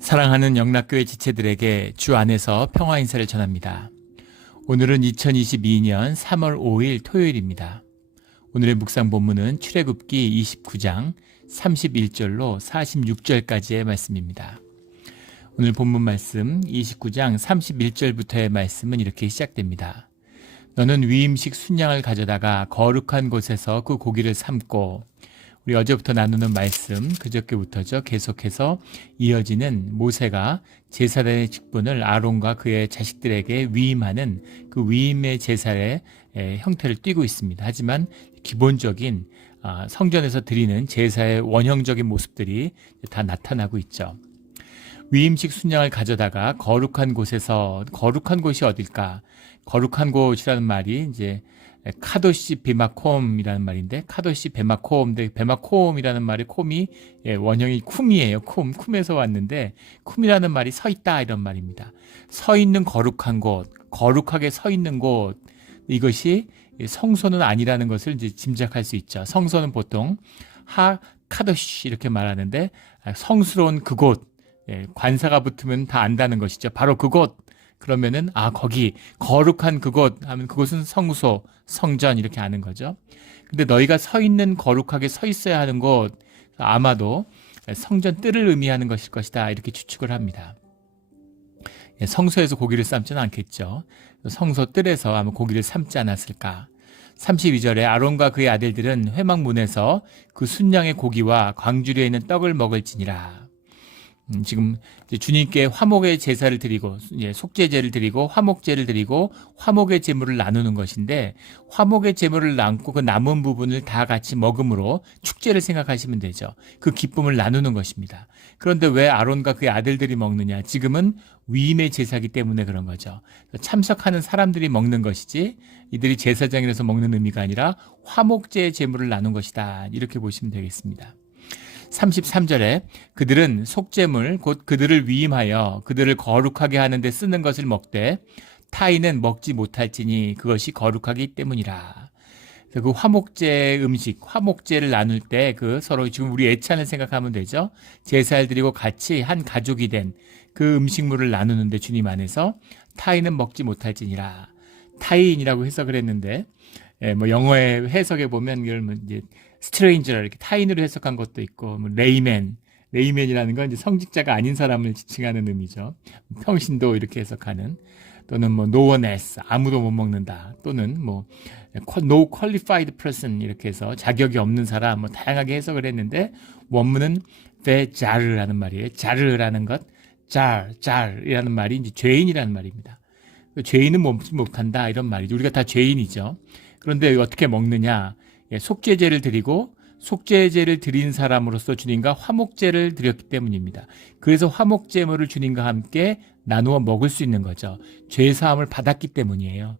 사랑하는 영락교회 지체들에게 주 안에서 평화 인사를 전합니다. 오늘은 2022년 3월 5일 토요일입니다. 오늘의 묵상 본문은 출애굽기 29장 31절로 46절까지의 말씀입니다. 오늘 본문 말씀 29장 31절부터의 말씀은 이렇게 시작됩니다. 너는 위임식 순양을 가져다가 거룩한 곳에서 그 고기를 삶고, 우리 어제부터 나누는 말씀, 그저께부터죠. 계속해서 이어지는 모세가 제사장의 직분을 아론과 그의 자식들에게 위임하는 그 위임의 제사의 형태를 띠고 있습니다. 하지만 기본적인 성전에서 드리는 제사의 원형적인 모습들이 다 나타나고 있죠. 위임식 순양을 가져다가 거룩한 곳에서, 거룩한 곳이 어딜까? 거룩한 곳이라는 말이 이제 카도시 비마콤이라는 말인데, 카도시 베마콤, 베마콤이라는 말의 콤이 원형이 쿰이에요. 쿰에서 왔는데, 쿰이라는 말이 서 있다 이런 말입니다. 서 있는 거룩한 곳, 거룩하게 서 있는 곳, 이것이 성소는 아니라는 것을 이제 짐작할 수 있죠. 성소는 보통 카도시 이렇게 말하는데, 성스러운 그곳, 관사가 붙으면 다 안다는 것이죠. 바로 그곳. 그러면은 거기 거룩한 그곳 하면 그곳은 성소, 성전 이렇게 아는 거죠. 근데 너희가 서 있는, 거룩하게 서 있어야 하는 곳, 아마도 성전 뜰을 의미하는 것일 것이다 이렇게 추측을 합니다. 성소에서 고기를 삶지는 않겠죠. 성소 뜰에서 아마 고기를 삶지 않았을까. 32절에 아론과 그의 아들들은 회막문에서 그 순양의 고기와 광주리에 있는 떡을 먹을지니라. 지금 주님께 화목의 제사를 드리고, 속죄제를 드리고, 화목제를 드리고, 화목의 제물을 나누는 것인데, 화목의 제물을 남고 그 남은 부분을 다 같이 먹음으로 축제를 생각하시면 되죠. 그 기쁨을 나누는 것입니다. 그런데 왜 아론과 그의 아들들이 먹느냐? 지금은 위임의 제사이기 때문에 그런 거죠. 참석하는 사람들이 먹는 것이지, 이들이 제사장이라서 먹는 의미가 아니라 화목제의 제물을 나눈 것이다. 이렇게 보시면 되겠습니다. 33절에 그들은 속죄물 곧 그들을 위임하여 그들을 거룩하게 하는 데 쓰는 것을 먹되 타인은 먹지 못할지니 그것이 거룩하기 때문이라. 그 화목제 음식, 화목제를 나눌 때 그 서로 지금 우리 애찬을 생각하면 되죠. 제사를 드리고 같이 한 가족이 된 그 음식물을 나누는데 주님 안에서 타인은 먹지 못할지니라. 타인이라고 해석을 했는데, 영어의 해석에 보면 이걸 이제 스트레인저 이렇게 타인으로 해석한 것도 있고, 레이맨이라는 건 이제 성직자가 아닌 사람을 지칭하는 의미죠. 평신도 이렇게 해석하는, 또는 no one else, 아무도 못 먹는다, 또는 no qualified person 이렇게 해서 자격이 없는 사람, 다양하게 해석을 했는데, 원문은 베자르라는 말이에요. 자르라는 것, 잘이라는 말이 이제 죄인이라는 말입니다. 죄인은 먹지 못한다 이런 말이죠. 우리가 다 죄인이죠. 그런데 어떻게 먹느냐? 속죄제를 드리고, 속죄제를 드린 사람으로서 주님과 화목제를 드렸기 때문입니다. 그래서 화목제물을 주님과 함께 나누어 먹을 수 있는 거죠. 죄사함을 받았기 때문이에요.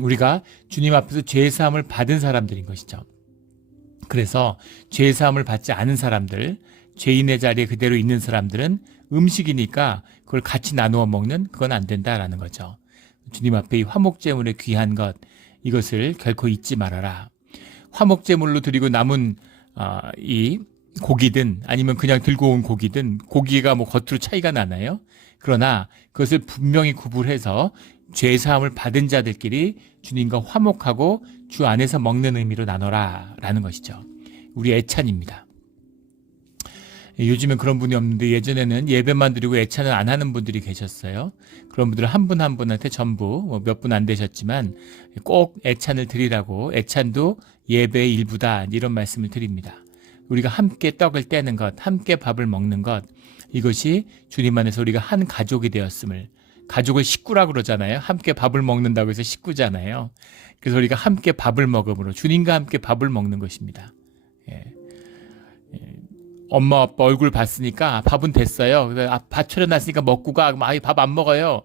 우리가 주님 앞에서 죄사함을 받은 사람들인 것이죠. 그래서 죄사함을 받지 않은 사람들, 죄인의 자리에 그대로 있는 사람들은 음식이니까 그걸 같이 나누어 먹는, 그건 안 된다라는 거죠. 주님 앞에 이 화목제물의 귀한 것, 이것을 결코 잊지 말아라. 화목제물로 드리고 남은 이 고기든 아니면 그냥 들고 온 고기든, 고기가 겉으로 차이가 나나요? 그러나 그것을 분명히 구분해서 죄사함을 받은 자들끼리 주님과 화목하고 주 안에서 먹는 의미로 나눠라 라는 것이죠. 우리 애찬입니다. 요즘엔 그런 분이 없는데, 예전에는 예배만 드리고 애찬을 안 하는 분들이 계셨어요. 그런 분들 한 분 한 분한테 전부, 몇 분 안 되셨지만 꼭 애찬을 드리라고, 애찬도 예배의 일부다 이런 말씀을 드립니다. 우리가 함께 떡을 떼는 것, 함께 밥을 먹는 것, 이것이 주님 안에서 우리가 한 가족이 되었음을, 가족을 식구라고 그러잖아요. 함께 밥을 먹는다고 해서 식구잖아요. 그래서 우리가 함께 밥을 먹음으로 주님과 함께 밥을 먹는 것입니다. 엄마 아빠 얼굴 봤으니까 밥은 됐어요. 밥 차려놨으니까 먹고 가. 밥 안 먹어요.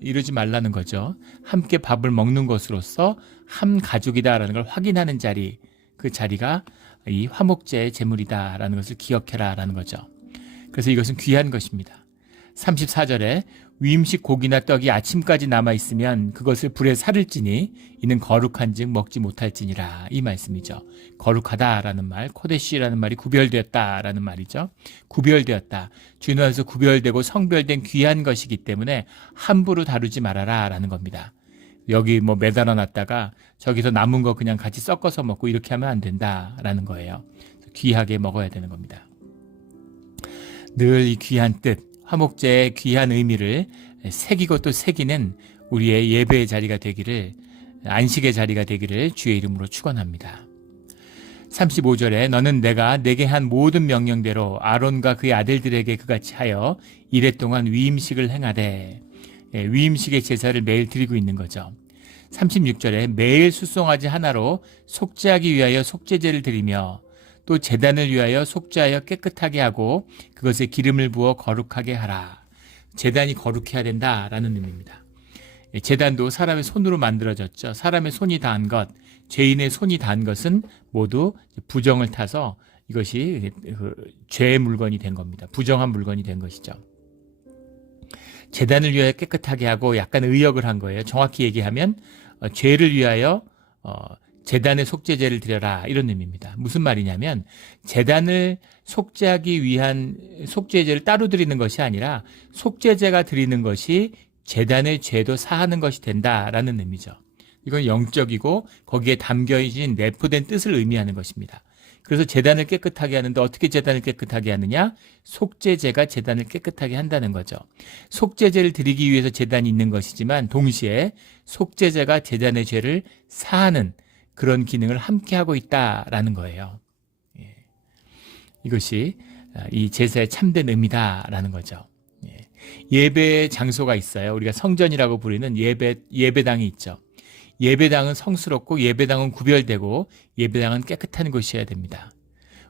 이러지 말라는 거죠. 함께 밥을 먹는 것으로서 한 가족이다라는 걸 확인하는 자리, 그 자리가 이 화목제의 제물이다라는 것을 기억해라라는 거죠. 그래서 이것은 귀한 것입니다. 34절에 위임식 고기나 떡이 아침까지 남아있으면 그것을 불에 살을지니 이는 거룩한즉 먹지 못할지니라. 이 말씀이죠. 거룩하다라는 말, 코데시라는 말이 구별되었다라는 말이죠. 구별되었다. 주님 안에서 구별되고 성별된 귀한 것이기 때문에 함부로 다루지 말아라 라는 겁니다. 여기 뭐 매달아 놨다가 저기서 남은 거 그냥 같이 섞어서 먹고 이렇게 하면 안 된다라는 거예요. 귀하게 먹어야 되는 겁니다. 늘 이 귀한 뜻, 화목제의 귀한 의미를 새기고 또 새기는 우리의 예배의 자리가 되기를, 안식의 자리가 되기를 주의 이름으로 축원합니다. 35절에 너는 내가 내게 한 모든 명령대로 아론과 그의 아들들에게 그같이 하여 이레 동안 위임식을 행하되, 위임식의 제사를 매일 드리고 있는 거죠. 36절에 매일 수송아지 하나로 속죄하기 위하여 속죄제를 드리며 또 제단을 위하여 속죄하여 깨끗하게 하고 그것에 기름을 부어 거룩하게 하라. 제단이 거룩해야 된다라는 의미입니다. 제단도 사람의 손으로 만들어졌죠. 사람의 손이 닿은 것, 죄인의 손이 닿은 것은 모두 부정을 타서 이것이 죄의 물건이 된 겁니다. 부정한 물건이 된 것이죠. 제단을 위하여 깨끗하게 하고 약간 의역을 한 거예요. 정확히 얘기하면 죄를 위하여 제단의 속죄제를 드려라 이런 의미입니다. 무슨 말이냐면 제단을 속죄하기 위한 속죄제를 따로 드리는 것이 아니라 속죄제가 드리는 것이 제단의 죄도 사하는 것이 된다라는 의미죠. 이건 영적이고 거기에 담겨진 내포된 뜻을 의미하는 것입니다. 그래서 제단을 깨끗하게 하는데 어떻게 제단을 깨끗하게 하느냐? 속죄제가 제단을 깨끗하게 한다는 거죠. 속죄제를 드리기 위해서 제단이 있는 것이지만 동시에 속죄제가 제단의 죄를 사하는 그런 기능을 함께 하고 있다라는 거예요. 이것이 이 제사의 참된 의미다라는 거죠. 예배의 장소가 있어요. 우리가 성전이라고 부르는 예배당이 있죠. 예배당은 성스럽고 예배당은 구별되고 예배당은 깨끗한 곳이어야 됩니다.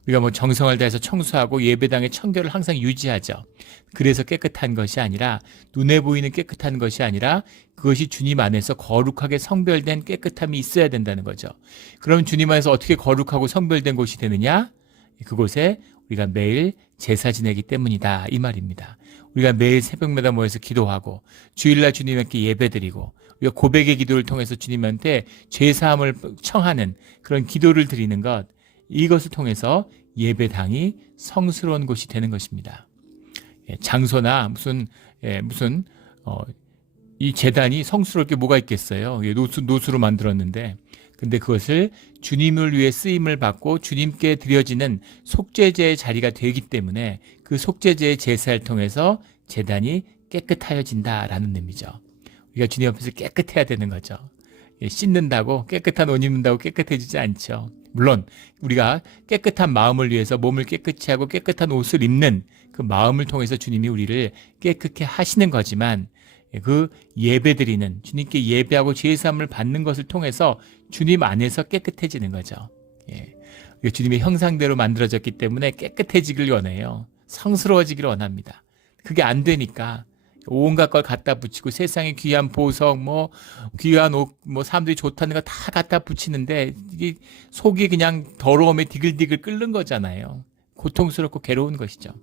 우리가 뭐 정성을 다해서 청소하고 예배당의 청결을 항상 유지하죠. 그래서 깨끗한 것이 아니라 눈에 보이는 깨끗한 것이 아니라 그것이 주님 안에서 거룩하게 성별된 깨끗함이 있어야 된다는 거죠. 그럼 주님 안에서 어떻게 거룩하고 성별된 곳이 되느냐? 그곳에 우리가 매일 제사 지내기 때문이다 이 말입니다. 우리가 매일 새벽마다 모여서 기도하고 주일날 주님께 예배드리고 우리가 고백의 기도를 통해서 주님한테 죄사함을 청하는 그런 기도를 드리는 것, 이것을 통해서 예배당이 성스러운 곳이 되는 것입니다. 장소나 이 제단이 성스러울 게 뭐가 있겠어요? 노수로 만들었는데, 근데 그것을 주님을 위해 쓰임을 받고 주님께 드려지는 속죄제의 자리가 되기 때문에 그 속죄제의 제사를 통해서 제단이 깨끗하여진다라는 의미죠. 우리가 주님 앞에서 깨끗해야 되는 거죠. 씻는다고 깨끗한 옷 입는다고 깨끗해지지 않죠. 물론 우리가 깨끗한 마음을 위해서 몸을 깨끗이 하고 깨끗한 옷을 입는 그 마음을 통해서 주님이 우리를 깨끗게 하시는 거지만 그 예배드리는 주님께 예배하고 제사함을 받는 것을 통해서 주님 안에서 깨끗해지는 거죠. 주님의 형상대로 만들어졌기 때문에 깨끗해지길 원해요. 성스러워지기를 원합니다. 그게 안 되니까 온갖 걸 갖다 붙이고 세상에 귀한 보석, 귀한 옷, 사람들이 좋다는 거 다 갖다 붙이는데 이게 속이 그냥 더러움에 디글디글 끓는 거잖아요. 고통스럽고 괴로운 것이죠.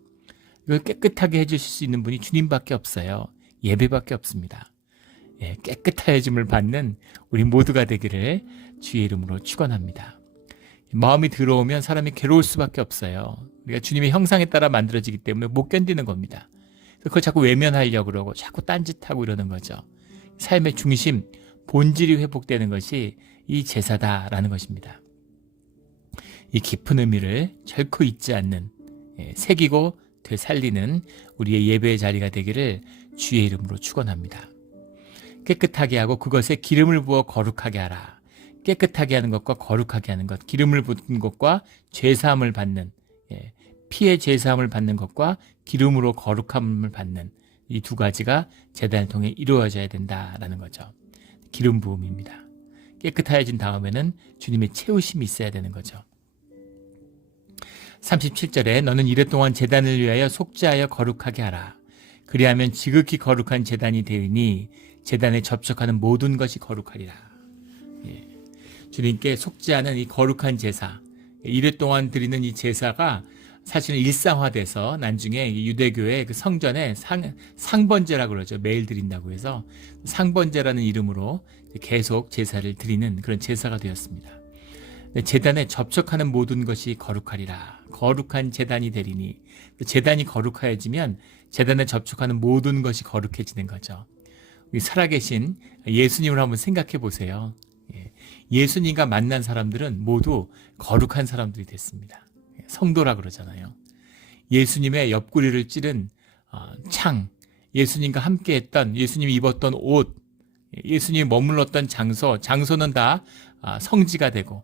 이걸 깨끗하게 해주실 수 있는 분이 주님밖에 없어요. 예배밖에 없습니다. 깨끗하여짐을 받는 우리 모두가 되기를 주의 이름으로 축원합니다. 마음이 더러우면 사람이 괴로울 수밖에 없어요. 우리가 주님의 형상에 따라 만들어지기 때문에 못 견디는 겁니다. 그걸 자꾸 외면하려고 그러고 자꾸 딴짓하고 이러는 거죠. 삶의 중심, 본질이 회복되는 것이 이 제사다라는 것입니다. 이 깊은 의미를 결코 잊지 않는, 새기고 되살리는 우리의 예배의 자리가 되기를 주의 이름으로 축원합니다. 깨끗하게 하고 그것에 기름을 부어 거룩하게 하라. 깨끗하게 하는 것과 거룩하게 하는 것, 기름을 붓는 것과 죄사함을 받는, 피의 죄사함을 받는 것과 기름으로 거룩함을 받는 이 두 가지가 제단을 통해 이루어져야 된다라는 거죠. 기름 부음입니다. 깨끗해진 다음에는 주님의 채우심이 있어야 되는 거죠. 37절에 너는 이래 동안 제단을 위하여 속죄하여 거룩하게 하라. 그리하면 지극히 거룩한 제단이 되리니 제단에 접촉하는 모든 것이 거룩하리라. 주님께 속죄하는 이 거룩한 제사, 이래 동안 드리는 이 제사가 사실은 일상화돼서 나중에 유대교의 그 성전에 상번제라고 그러죠. 매일 드린다고 해서 상번제라는 이름으로 계속 제사를 드리는 그런 제사가 되었습니다. 제단에 접촉하는 모든 것이 거룩하리라. 거룩한 제단이 되리니, 제단이 거룩해지면 제단에 접촉하는 모든 것이 거룩해지는 거죠. 우리 살아계신 예수님을 한번 생각해 보세요. 예수님과 만난 사람들은 모두 거룩한 사람들이 됐습니다. 성도라 그러잖아요. 예수님의 옆구리를 찌른 창, 예수님과 함께했던, 예수님이 입었던 옷, 예수님이 머물렀던 장소는 다 성지가 되고,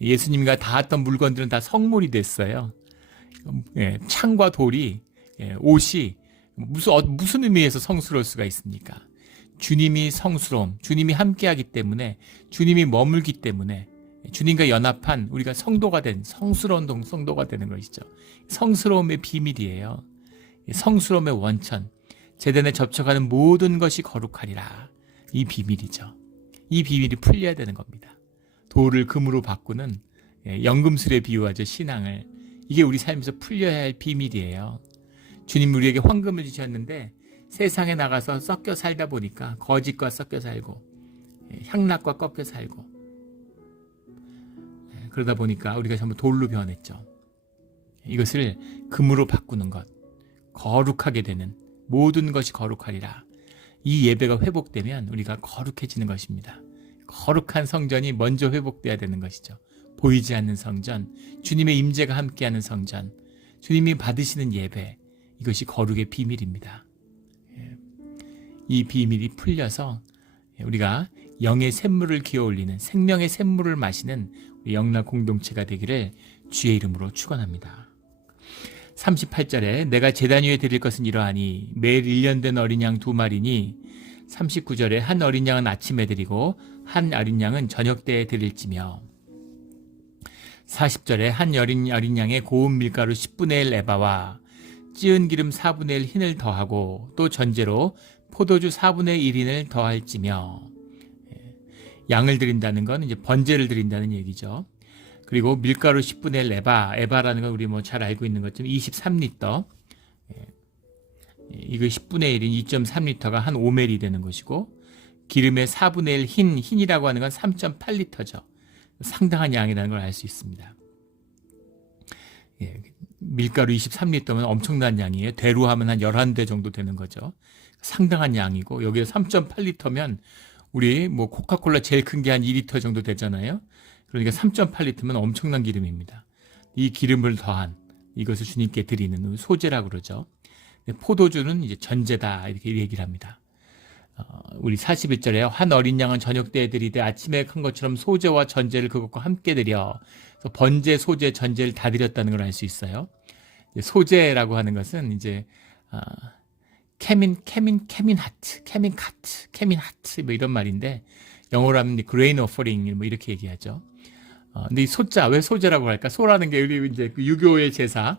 예수님과 닿았던 물건들은 다 성물이 됐어요. 창과 돌이, 옷이 무슨 의미에서 성스러울 수가 있습니까? 주님이 성스러움, 주님이 함께하기 때문에, 주님이 머물기 때문에, 주님과 연합한 우리가 성도가 된 성스러운 성도가 되는 것이죠. 성스러움의 비밀이에요. 성스러움의 원천, 제단에 접촉하는 모든 것이 거룩하리라. 이 비밀이죠. 이 비밀이 풀려야 되는 겁니다. 돌을 금으로 바꾸는 연금술에 비유하죠. 신앙을. 이게 우리 삶에서 풀려야 할 비밀이에요. 주님 우리에게 황금을 주셨는데 세상에 나가서 섞여 살다 보니까 거짓과 섞여 살고 향락과 꺾여 살고 그러다 보니까 우리가 전부 돌로 변했죠. 이것을 금으로 바꾸는 것, 거룩하게 되는 모든 것이 거룩하리라. 이 예배가 회복되면 우리가 거룩해지는 것입니다. 거룩한 성전이 먼저 회복돼야 되는 것이죠. 보이지 않는 성전, 주님의 임재가 함께하는 성전, 주님이 받으시는 예배, 이것이 거룩의 비밀입니다. 이 비밀이 풀려서 우리가 영의 샘물을 기어올리는 생명의 샘물을 마시는 우리 영락 공동체가 되기를 주의 이름으로 축원합니다. 38절에 내가 제단 위에 드릴 것은 이러하니 매일 1년 된 어린 양 2마리니 39절에 한 어린 양은 아침에 드리고 한 어린 양은 저녁 때에 드릴지며 40절에 한 어린 양의 고운 밀가루 10분의 1 에바와 찌은 기름 4분의 1 흰을 더하고 또 전제로 포도주 4분의 1인을 더할지며 양을 드린다는 건 이제 번제를 드린다는 얘기죠. 그리고 밀가루 10분의 1 에바라는 건 우리 잘 알고 있는 것처럼 23리터 이거 10분의 1인 2.3리터가 한 5ml 되는 것이고 기름의 4분의 1 흰이라고 하는 건 3.8리터죠. 상당한 양이라는 걸 알 수 있습니다. 밀가루 23리터면 엄청난 양이에요. 대로 하면 한 11대 정도 되는 거죠. 상당한 양이고 여기에 3.8리터면 우리 코카콜라 제일 큰 게 한 2리터 정도 되잖아요. 그러니까 3.8리터면 엄청난 기름입니다. 이 기름을 더한 이것을 주님께 드리는 소제라고 그러죠. 포도주는 이제 전제다 이렇게 얘기를 합니다. 우리 41절에 한 어린 양은 저녁 때에 드리되 아침에 큰 것처럼 소제와 전제를 그것과 함께 드려. 그래서 번제, 소제, 전제를 다 드렸다는 걸 알 수 있어요. 소제라고 하는 것은 이제 케민 하트 뭐 이런 말인데 영어로 하면 grain offering 뭐 이렇게 얘기하죠. 근데 이 소자 왜 소제라고 할까? 소라는 게 우리 이제 그 유교의 제사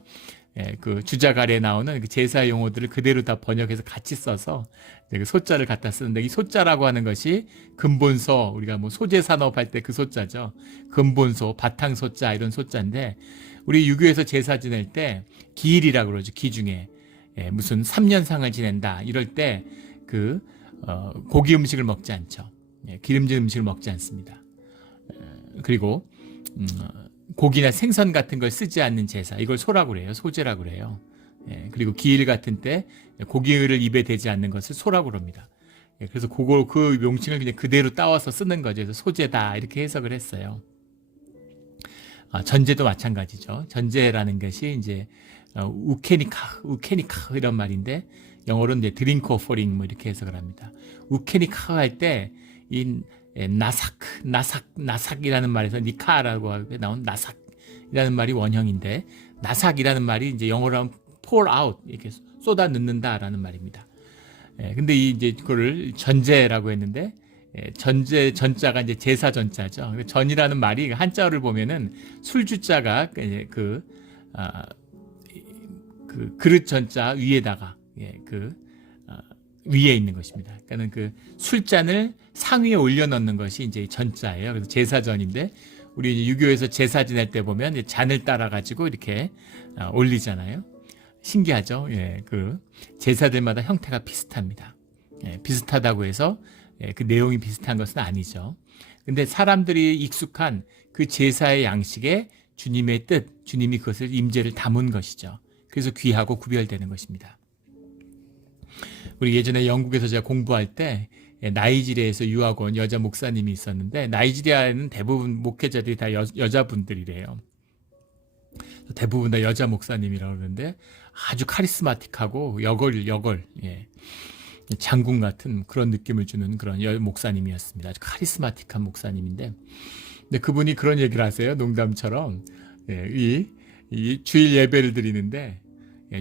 그 주작 아래에 나오는 그 제사 용어들을 그대로 다 번역해서 같이 써서 그 소자를 갖다 쓰는데 이 소자라고 하는 것이 근본소 우리가 소제 산업 할 때 그 소자죠. 근본소, 바탕 소자 이런 소자인데 우리 유교에서 제사 지낼 때 기일이라고 그러죠. 기 중에 무슨 3년상을 지낸다 이럴 때 그 고기 음식을 먹지 않죠. 기름진 음식을 먹지 않습니다. 그리고 고기나 생선 같은 걸 쓰지 않는 제사 이걸 소라고 그래요. 소제라고 그래요. 그리고 기일 같은 때 고기를 입에 대지 않는 것을 소라고 그럽니다. 그래서 그 명칭을 그냥 그대로 따와서 쓰는 거죠. 그래서 소제다 이렇게 해석을 했어요. 전제도 마찬가지죠. 전제라는 것이 이제 우케니카 이런 말인데 영어로는 이제 드링크 오퍼링 뭐 이렇게 해석을 합니다. 우케니카 할 때 이 나삭이라는 말에서 니카라고 하고 나온 나삭이라는 말이 원형인데 나삭이라는 말이 이제 영어로 하면 pour out 이렇게 쏟아 넣는다라는 말입니다. 근데 이제 그거를 전제라고 했는데 전자가 이제 제사 전자죠. 전이라는 말이 한자어를 보면은 술주자가 그 그릇 전자 위에다가 위에 있는 것입니다. 그러니까는 그 술잔을 상위에 올려 넣는 것이 이제 전자예요. 그래서 제사전인데 우리 이제 유교에서 제사 지낼 때 보면 이제 잔을 따라가지고 이렇게 올리잖아요. 신기하죠? 예, 그 제사들마다 형태가 비슷합니다. 예, 비슷하다고 해서 그 내용이 비슷한 것은 아니죠. 근데 사람들이 익숙한 그 제사의 양식에 주님의 뜻, 주님이 그것을 임재를 담은 것이죠. 그래서 귀하고 구별되는 것입니다. 우리 예전에 영국에서 제가 공부할 때 나이지리아에서 유학 온 여자 목사님이 있었는데, 나이지리아에는 대부분 목회자들이 다 여자분들이래요. 대부분 다 여자 목사님이라고 그러는데 아주 카리스마틱하고 여걸 예. 장군 같은 그런 느낌을 주는 그런 목사님이었습니다. 아주 카리스마틱한 목사님인데, 근데 그분이 그런 얘기를 하세요. 농담처럼 이 주일 예배를 드리는데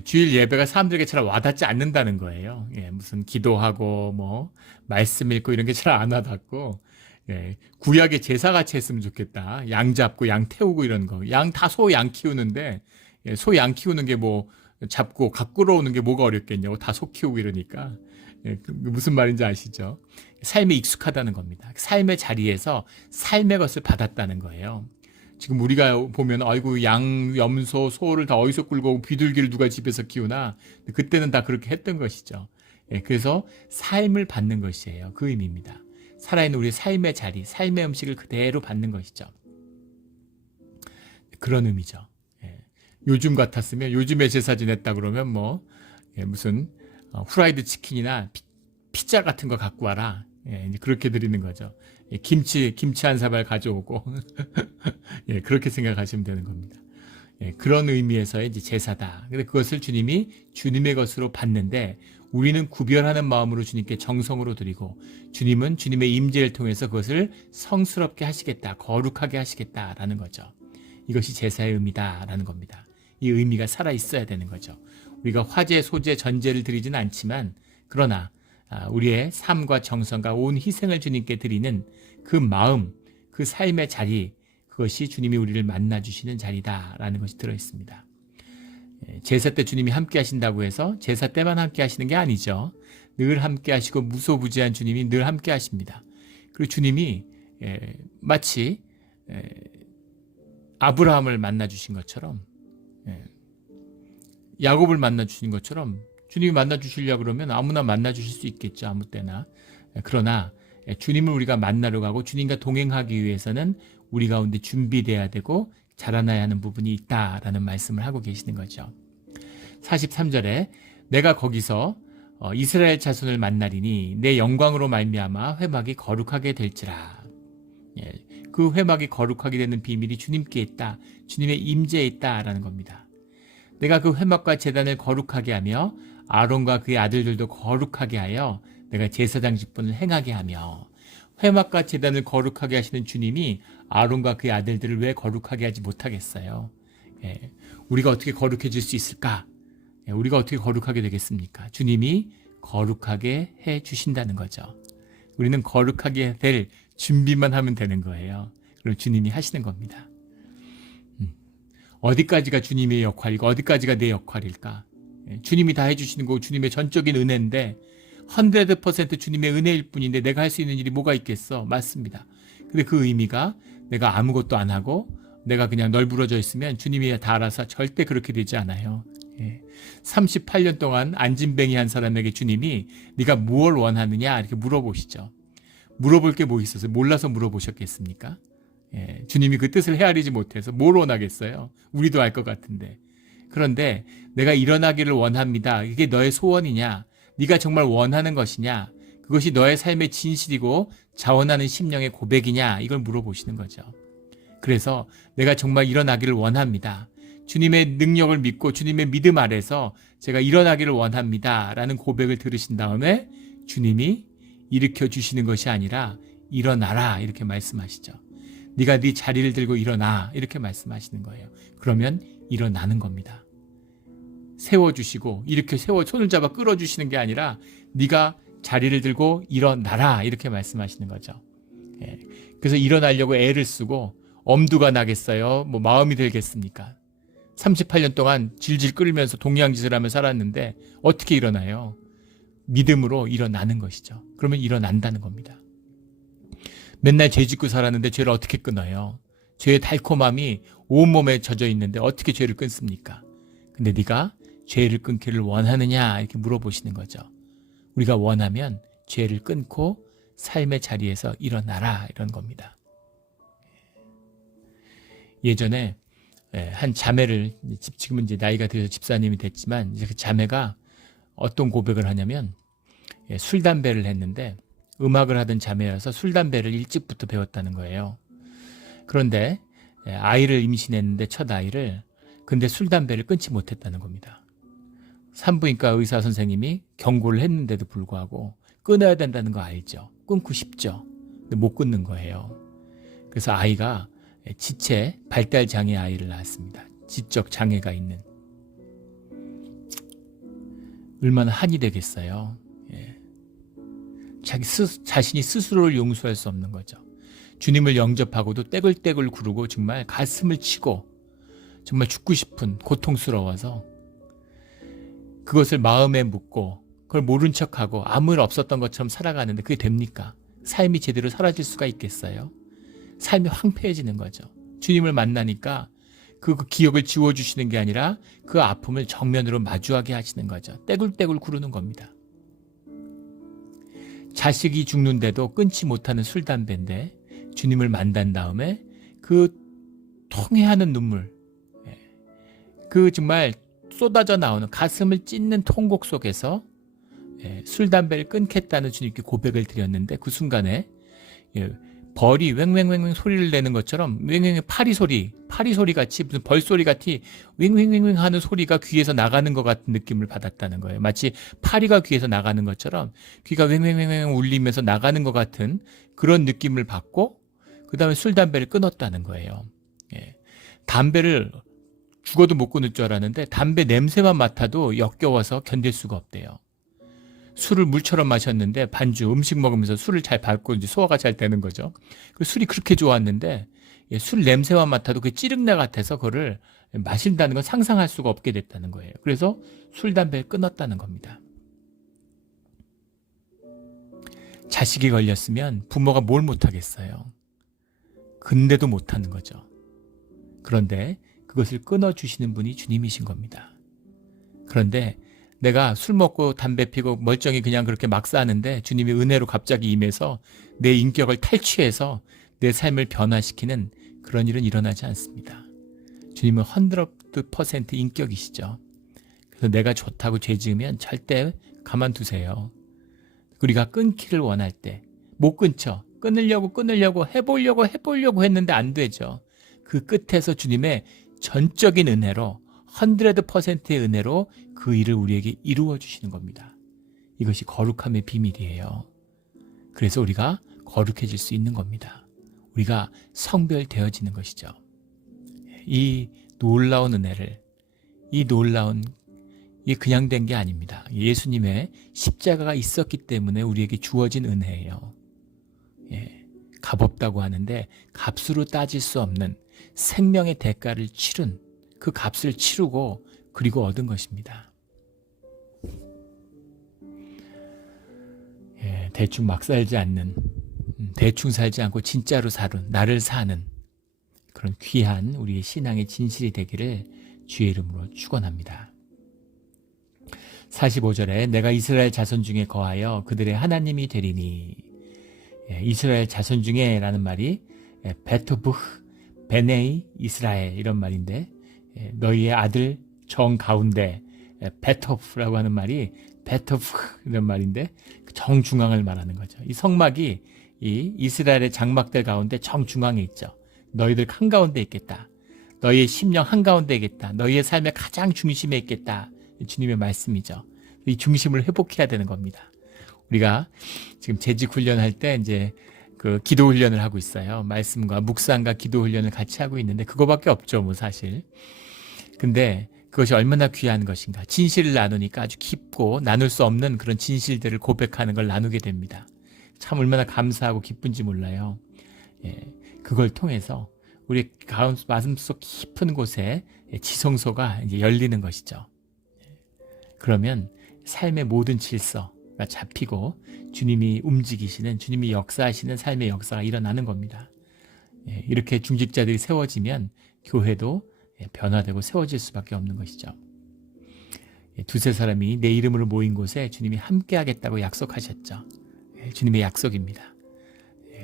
주일 예배가 사람들에게 잘 와닿지 않는다는 거예요. 무슨 기도하고 뭐 말씀 읽고 이런 게 잘 안 와닿고, 구약의 제사같이 했으면 좋겠다. 양 잡고 양 태우고 이런 거. 양 다 소 양 키우는데 소 양 키우는 게 뭐 잡고 각 끌어오는 게 뭐가 어렵겠냐고, 다 소 키우고 이러니까. 무슨 말인지 아시죠? 삶에 익숙하다는 겁니다. 삶의 자리에서 삶의 것을 받았다는 거예요. 지금 우리가 보면 아이고 양, 염소, 소를 다 어디서 끌고 오고 비둘기를 누가 집에서 키우나, 그때는 다 그렇게 했던 것이죠. 그래서 삶을 받는 것이에요. 그 의미입니다. 살아있는 우리 삶의 자리, 삶의 음식을 그대로 받는 것이죠. 그런 의미죠. 요즘 같았으면, 요즘에 제사 지냈다 그러면 뭐 무슨 후라이드 치킨이나 피자 같은 거 갖고 와라. 이제 그렇게 드리는 거죠. 김치 한 사발 가져오고 그렇게 생각하시면 되는 겁니다. 그런 의미에서의 이제 제사다. 근데 그것을 주님이 주님의 것으로 받는데, 우리는 구별하는 마음으로 주님께 정성으로 드리고, 주님은 주님의 임재를 통해서 그것을 성스럽게 하시겠다, 거룩하게 하시겠다라는 거죠. 이것이 제사의 의미다라는 겁니다. 이 의미가 살아 있어야 되는 거죠. 우리가 화제, 소제, 전제를 드리지는 않지만, 그러나 우리의 삶과 정성과 온 희생을 주님께 드리는 그 마음, 그 삶의 자리, 그것이 주님이 우리를 만나주시는 자리다라는 것이 들어있습니다. 제사 때 주님이 함께 하신다고 해서 제사 때만 함께 하시는 게 아니죠. 늘 함께 하시고 무소부지한 주님이 늘 함께 하십니다. 그리고 주님이 마치 아브라함을 만나주신 것처럼, 야곱을 만나주신 것처럼 주님이 만나주시려고 그러면 아무나 만나주실 수 있겠죠. 아무 때나. 그러나 주님을 우리가 만나러 가고 주님과 동행하기 위해서는 우리 가운데 준비돼야 되고 자라나야 하는 부분이 있다라는 말씀을 하고 계시는 거죠. 43절에 내가 거기서 이스라엘 자손을 만나리니 내 영광으로 말미암아 회막이 거룩하게 될지라. 그 회막이 거룩하게 되는 비밀이 주님께 있다. 주님의 임재에 있다라는 겁니다. 내가 그 회막과 제단을 거룩하게 하며 아론과 그의 아들들도 거룩하게 하여 내가 제사장 직분을 행하게 하며. 회막과 제단을 거룩하게 하시는 주님이 아론과 그의 아들들을 왜 거룩하게 하지 못하겠어요? 우리가 어떻게 거룩해질 수 있을까? 우리가 어떻게 거룩하게 되겠습니까? 주님이 거룩하게 해 주신다는 거죠. 우리는 거룩하게 될 준비만 하면 되는 거예요. 그럼 주님이 하시는 겁니다. 어디까지가 주님의 역할이고 어디까지가 내 역할일까? 주님이 다 해주시는 거고 주님의 전적인 은혜인데 100% 주님의 은혜일 뿐인데 내가 할 수 있는 일이 뭐가 있겠어? 맞습니다. 근데 그 의미가 내가 아무것도 안 하고 내가 그냥 널브러져 있으면 주님이 다 알아서 절대 그렇게 되지 않아요. 38년 동안 안진뱅이 한 사람에게 주님이 네가 무엇을 원하느냐 이렇게 물어보시죠. 물어볼 게 뭐 있어서 몰라서 물어보셨겠습니까? 주님이 그 뜻을 헤아리지 못해서 뭘 원하겠어요? 우리도 알 것 같은데. 그런데 내가 일어나기를 원합니다. 이게 너의 소원이냐? 네가 정말 원하는 것이냐? 그것이 너의 삶의 진실이고 자원하는 심령의 고백이냐? 이걸 물어보시는 거죠. 그래서 내가 정말 일어나기를 원합니다. 주님의 능력을 믿고 주님의 믿음 아래서 제가 일어나기를 원합니다. 라는 고백을 들으신 다음에 주님이 일으켜 주시는 것이 아니라 일어나라 이렇게 말씀하시죠. 네가 네 자리를 들고 일어나 이렇게 말씀하시는 거예요. 그러면 일어나는 겁니다. 세워주시고 이렇게 손을 잡아 끌어주시는 게 아니라 네가 자리를 들고 일어나라 이렇게 말씀하시는 거죠. 그래서 일어나려고 애를 쓰고 엄두가 나겠어요? 뭐 마음이 들겠습니까? 38년 동안 질질 끓이면서 동양짓을 하며 살았는데 어떻게 일어나요? 믿음으로 일어나는 것이죠. 그러면 일어난다는 겁니다. 맨날 죄 짓고 살았는데 죄를 어떻게 끊어요? 죄의 달콤함이 온몸에 젖어 있는데 어떻게 죄를 끊습니까? 근데 네가 죄를 끊기를 원하느냐 이렇게 물어보시는 거죠. 우리가 원하면 죄를 끊고 삶의 자리에서 일어나라 이런 겁니다. 예전에 한 자매를, 지금은 이제 나이가 들어서 집사님이 됐지만 이제 그 자매가 어떤 고백을 하냐면 술 담배를 했는데 음악을 하던 자매라서 술 담배를 일찍부터 배웠다는 거예요. 그런데 아이를 임신했는데 첫 아이를, 근데 술 담배를 끊지 못했다는 겁니다. 산부인과 의사 선생님이 경고를 했는데도 불구하고 끊어야 된다는 거 알죠? 끊고 싶죠? 근데 못 끊는 거예요. 그래서 아이가 지체 발달 장애 아이를 낳았습니다. 지적 장애가 있는. 얼마나 한이 되겠어요. 자신이 스스로를 용서할 수 없는 거죠. 주님을 영접하고도 떼굴떼굴 구르고 정말 가슴을 치고 정말 죽고 싶은, 고통스러워서 그것을 마음에 묻고 그걸 모른 척하고 아무 일 없었던 것처럼 살아가는데 그게 됩니까? 삶이 제대로 사라질 수가 있겠어요? 삶이 황폐해지는 거죠. 주님을 만나니까 그 기억을 지워주시는 게 아니라 그 아픔을 정면으로 마주하게 하시는 거죠. 떼굴떼굴 구르는 겁니다. 자식이 죽는데도 끊지 못하는 술, 담배인데 주님을 만난 다음에 그 통회하는 눈물, 그 정말 쏟아져 나오는 가슴을 찢는 통곡 속에서 술, 담배를 끊겠다는 주님께 고백을 드렸는데 그 순간에 벌이 왱왱왱왱 소리를 내는 것처럼 왱왱 파리 소리 같이 무슨 벌소리 같이 왱왱왱왱 하는 소리가 귀에서 나가는 것 같은 느낌을 받았다는 거예요. 마치 파리가 귀에서 나가는 것처럼 귀가 왱왱왱왱 울리면서 나가는 것 같은 그런 느낌을 받고 그 다음에 술, 담배를 끊었다는 거예요. 담배를 죽어도 못 끊을 줄 알았는데 담배 냄새만 맡아도 역겨워서 견딜 수가 없대요. 술을 물처럼 마셨는데 반주 음식 먹으면서 술을 잘 밟고 이제 소화가 잘 되는 거죠. 그 술이 그렇게 좋았는데 술 냄새만 맡아도 그 찌릉내 같아서 그거를 마신다는 건 상상할 수가 없게 됐다는 거예요. 그래서 술, 담배를 끊었다는 겁니다. 자식이 걸렸으면 부모가 뭘 못하겠어요. 근데도 못하는 거죠. 그런데 그것을 끊어주시는 분이 주님이신 겁니다. 그런데 내가 술 먹고 담배 피고 멀쩡히 그냥 그렇게 막 사는데 주님의 은혜로 갑자기 임해서 내 인격을 탈취해서 내 삶을 변화시키는 그런 일은 일어나지 않습니다. 주님은 100% 인격이시죠. 그래서 내가 좋다고 죄 지으면 절대 가만두세요. 우리가 끊기를 원할 때 못 끊죠. 끊으려고 해보려고 했는데 안 되죠. 그 끝에서 주님의 전적인 은혜로 100%의 은혜로 그 일을 우리에게 이루어 주시는 겁니다. 이것이 거룩함의 비밀이에요. 그래서 우리가 거룩해질 수 있는 겁니다. 우리가 성별되어지는 것이죠. 이 놀라운 은혜를, 이게 그냥 된 게 아닙니다. 예수님의 십자가가 있었기 때문에 우리에게 주어진 은혜예요. 값없다고 하는데 값으로 따질 수 없는 생명의 대가를 치른 그 값을 치르고 그리고 얻은 것입니다. 대충 막 살지 않는, 대충 살지 않고 진짜로 나를 사는 그런 귀한 우리의 신앙의 진실이 되기를 주의 이름으로 축원합니다. 45절에 내가 이스라엘 자손 중에 거하여 그들의 하나님이 되리니, 이스라엘 자손 중에 라는 말이 베토부흐 베네이 이스라엘 이런 말인데, 너희의 아들 정 가운데 베토프라고 하는 말이 베토프 이런 말인데 정중앙을 말하는 거죠. 이 성막이 이 이스라엘의 장막들 가운데 정중앙에 있죠. 너희들 한가운데 있겠다. 너희의 심령 한가운데 있겠다. 너희의 삶의 가장 중심에 있겠다. 주님의 말씀이죠. 이 중심을 회복해야 되는 겁니다. 우리가 지금 재직 훈련할 때 이제 그 기도 훈련을 하고 있어요. 말씀과 묵상과 기도 훈련을 같이 하고 있는데 그거밖에 없죠, 뭐 사실. 근데 그것이 얼마나 귀한 것인가. 진실을 나누니까 아주 깊고 나눌 수 없는 그런 진실들을 고백하는 걸 나누게 됩니다. 참 얼마나 감사하고 기쁜지 몰라요. 그걸 통해서 우리 마음속 깊은 곳에 지성소가 이제 열리는 것이죠. 그러면 삶의 모든 질서가 잡히고 주님이 움직이시는, 주님이 역사하시는 삶의 역사가 일어나는 겁니다. 이렇게 중직자들이 세워지면 교회도 변화되고 세워질 수밖에 없는 것이죠. 두세 사람이 내 이름으로 모인 곳에 주님이 함께 하겠다고 약속하셨죠. 주님의 약속입니다.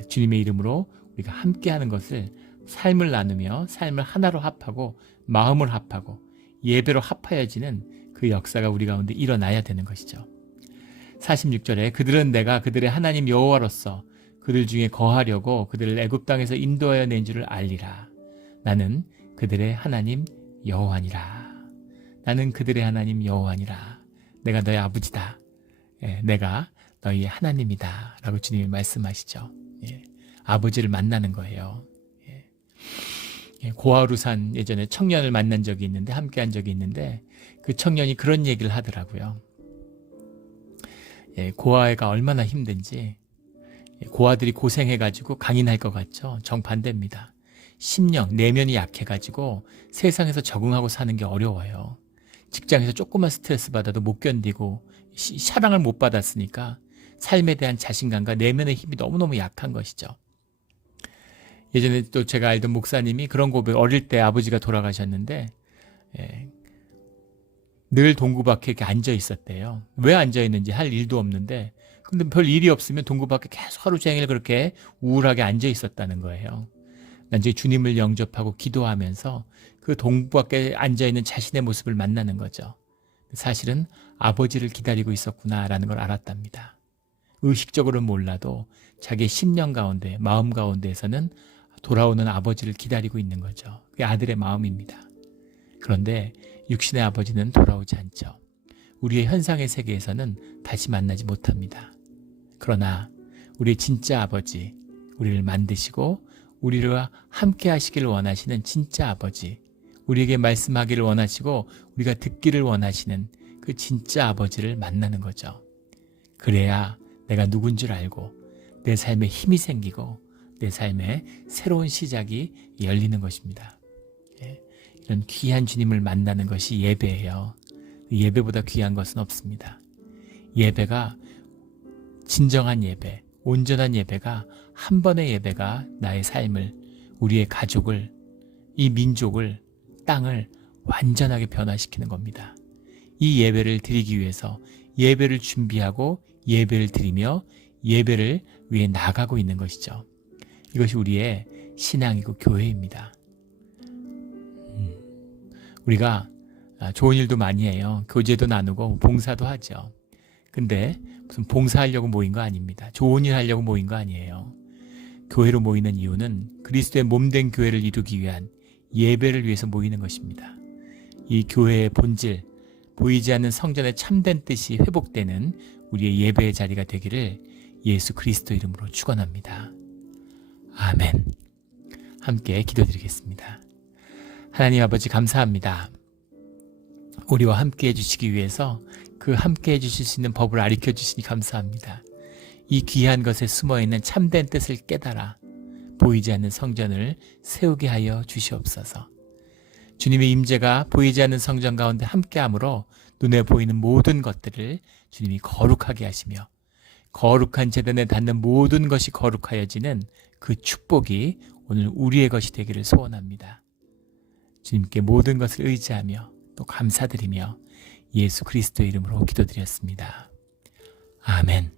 주님의 이름으로 우리가 함께 하는 것을 삶을 나누며 삶을 하나로 합하고 마음을 합하고 예배로 합하여지는 그 역사가 우리 가운데 일어나야 되는 것이죠. 46절에 그들은 내가 그들의 하나님 여호와로서 그들 중에 거하려고 그들을 애굽 땅에서 인도하여 낸 줄을 알리라. 나는 그들의 하나님 여호와니라. 나는 그들의 하나님 여호와니라. 내가 너의 아버지다. 내가 너희의 하나님이다. 라고 주님이 말씀하시죠. 아버지를 만나는 거예요. 고아루산 예전에 청년을 만난 적이 있는데 함께 한 적이 있는데 그 청년이 그런 얘기를 하더라고요. 고아애가 얼마나 힘든지 고아들이 고생해가지고 강인할 것 같죠? 정반대입니다. 심령, 내면이 약해가지고 세상에서 적응하고 사는 게 어려워요. 직장에서 조금만 스트레스 받아도 못 견디고 사랑을 못 받았으니까 삶에 대한 자신감과 내면의 힘이 너무너무 약한 것이죠. 예전에 또 제가 알던 목사님이 그런 고백, 어릴 때 아버지가 돌아가셨는데 늘 동구 밖에 이렇게 앉아 있었대요. 왜 앉아 있는지 할 일도 없는데 근데 별 일이 없으면 동구 밖에 계속 하루 종일 그렇게 우울하게 앉아 있었다는 거예요. 나중에 주님을 영접하고 기도하면서 그 동구 밖에 앉아 있는 자신의 모습을 만나는 거죠. 사실은 아버지를 기다리고 있었구나라는 걸 알았답니다. 의식적으로는 몰라도 자기의 심령 가운데, 마음 가운데에서는 돌아오는 아버지를 기다리고 있는 거죠. 그게 아들의 마음입니다. 그런데 육신의 아버지는 돌아오지 않죠. 우리의 현상의 세계에서는 다시 만나지 못합니다. 그러나 우리의 진짜 아버지, 우리를 만드시고 우리와 함께 하시기를 원하시는 진짜 아버지, 우리에게 말씀하기를 원하시고 우리가 듣기를 원하시는 그 진짜 아버지를 만나는 거죠. 그래야 내가 누군 줄 알고 내 삶에 힘이 생기고 내 삶에 새로운 시작이 열리는 것입니다. 이런 귀한 주님을 만나는 것이 예배예요. 예배보다 귀한 것은 없습니다. 예배가 진정한 예배, 온전한 예배가 한 번의 예배가 나의 삶을, 우리의 가족을, 이 민족을, 땅을 완전하게 변화시키는 겁니다. 이 예배를 드리기 위해서 예배를 준비하고 예배를 드리며 예배를 위해 나가고 있는 것이죠. 이것이 우리의 신앙이고 교회입니다. 우리가 좋은 일도 많이 해요. 교제도 나누고 봉사도 하죠. 근데 무슨 봉사하려고 모인 거 아닙니다. 좋은 일 하려고 모인 거 아니에요. 교회로 모이는 이유는 그리스도의 몸된 교회를 이루기 위한 예배를 위해서 모이는 것입니다. 이 교회의 본질, 보이지 않는 성전의 참된 뜻이 회복되는 우리의 예배의 자리가 되기를 예수 그리스도 이름으로 축원합니다. 아멘. 함께 기도드리겠습니다. 하나님 아버지 감사합니다. 우리와 함께 해주시기 위해서 그 함께 해주실 수 있는 법을 가르쳐 주시니 감사합니다. 이 귀한 것에 숨어있는 참된 뜻을 깨달아 보이지 않는 성전을 세우게 하여 주시옵소서. 주님의 임재가 보이지 않는 성전 가운데 함께함으로 눈에 보이는 모든 것들을 주님이 거룩하게 하시며 거룩한 제단에 닿는 모든 것이 거룩하여지는 그 축복이 오늘 우리의 것이 되기를 소원합니다. 주님께 모든 것을 의지하며 또 감사드리며 예수 그리스도의 이름으로 기도드렸습니다. 아멘.